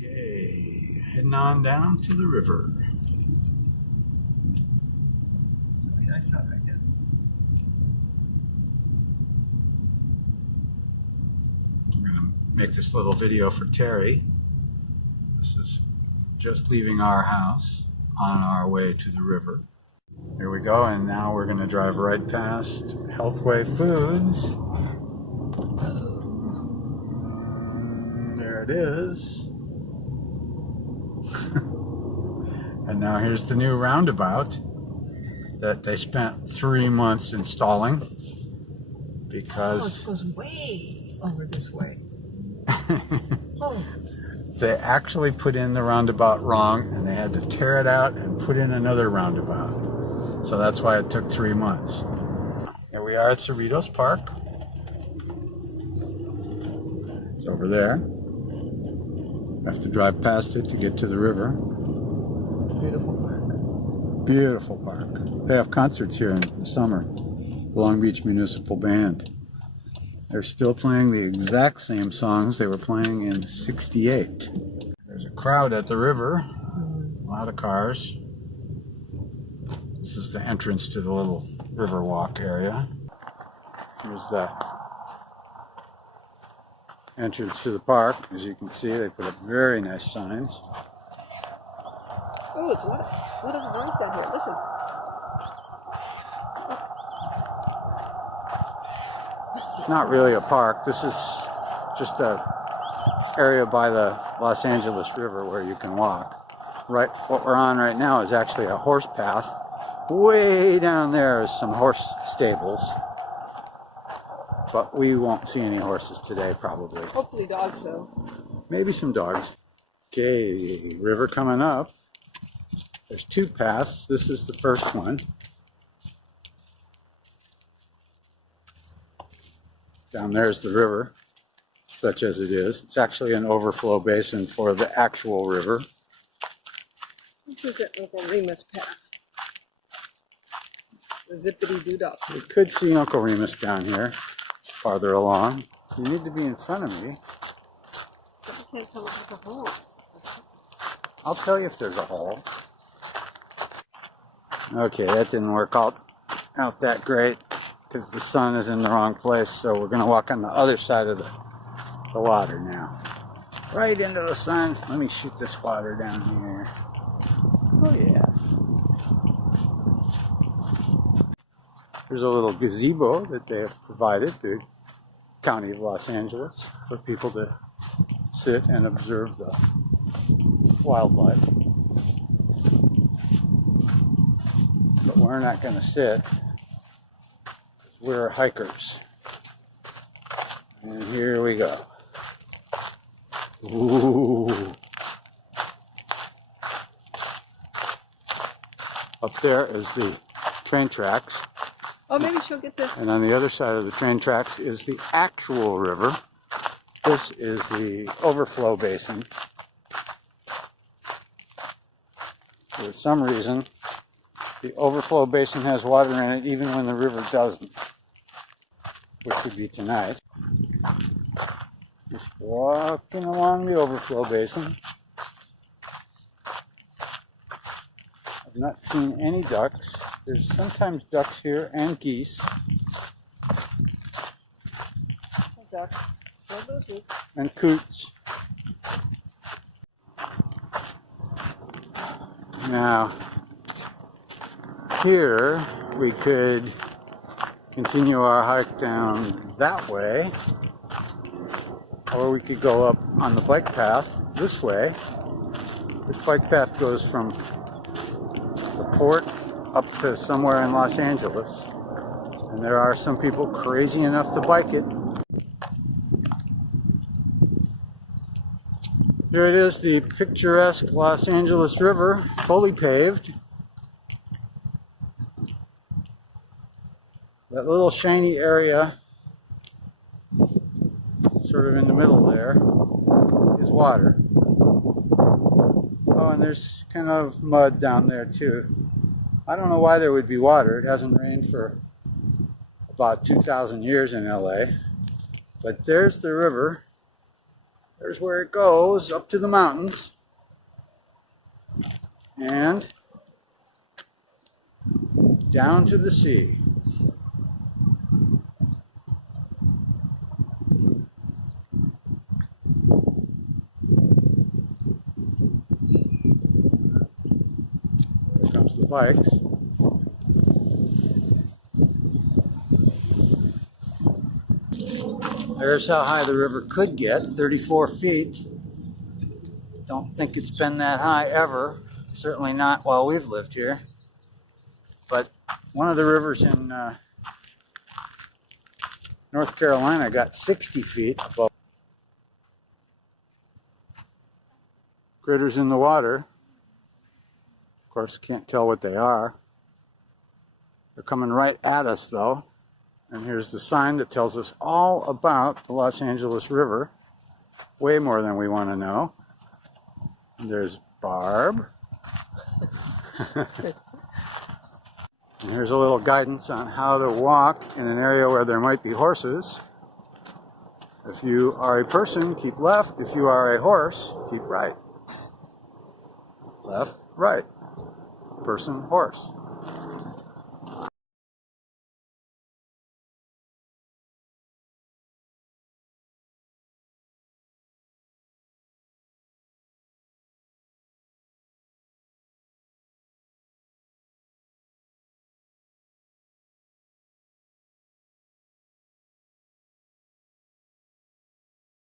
Okay, heading on down to the river. It's really nice out right now. I'm going to make this little video for Terry. This is just leaving our house on our way to the river. Here we go, and now we're going to drive right past Healthway Foods. There it is. And now here's the new roundabout that they spent 3 months installing because it goes way over this way. They actually put in the roundabout wrong and they had to tear it out and put in another roundabout. So that's why it took 3 months. Here we are at Cerritos Park. It's over there. Have to drive past it to get to the river. Beautiful park. Beautiful park. They have concerts here in the summer. The Long Beach Municipal Band. They're still playing the exact same songs they were playing in '68. There's a crowd at the river. A lot of cars. This is the entrance to the little river walk area. Here's the entrance to the park. As you can see, they put up very nice signs. Oh, it's a lot of noise down here. Listen. It's not really a park. This is just a area by the Los Angeles River where you can walk. Right, what we're on right now is actually a horse path. Way down there is some horse stables. But we won't see any horses today, probably. Hopefully dogs, though. Maybe some dogs. Okay, river coming up. There's two paths. This is the first one. Down there's the river, such as it is. It's actually an overflow basin for the actual river. This is at Uncle Remus path. The zippity-doo-dah. You could see Uncle Remus down here. It's farther along. You need to be in front of me. But you can't tell if there's a hole. I'll tell you if there's a hole. Okay, that didn't work out that great because the sun is in the wrong place, so we're going to walk on the other side of the water now. Right into the sun. Let me shoot this water down here. Oh yeah. There's a little gazebo that they have provided, the County of Los Angeles, for people to sit and observe the wildlife. But we're not going to sit. We're hikers. And here we go. Ooh. Up there is the train tracks. Oh, maybe she'll get the... And on the other side of the train tracks is the actual river. This is the overflow basin. For some reason, the overflow basin has water in it even when the river doesn't, which would be tonight. Just walking along the overflow basin. I've not seen any ducks. There's sometimes ducks here and geese. Ducks. Love those roots. And coots. Now, here we could continue our hike down that way, or we could go up on the bike path this way. This bike path goes from the port up to somewhere in Los Angeles, and there are some people crazy enough to bike it. Here it is, the picturesque Los Angeles River, fully paved. That little shiny area, sort of in the middle there, is water. Oh, and there's kind of mud down there too. I don't know why there would be water. It hasn't rained for about 2,000 years in LA. But there's the river. There's where it goes, up to the mountains. And down to the sea. Here comes the bikes. There's how high the river could get, 34 feet. Don't think it's been that high ever. Certainly not while we've lived here. But one of the rivers in North Carolina got 60 feet above. Critters in the water. Of course, can't tell what they are. They're coming right at us though. And here's the sign that tells us all about the Los Angeles River. Way more than we want to know. And there's Barb. And here's a little guidance on how to walk in an area where there might be horses. If you are a person, keep left. If you are a horse, keep right. Left, right. Person, horse.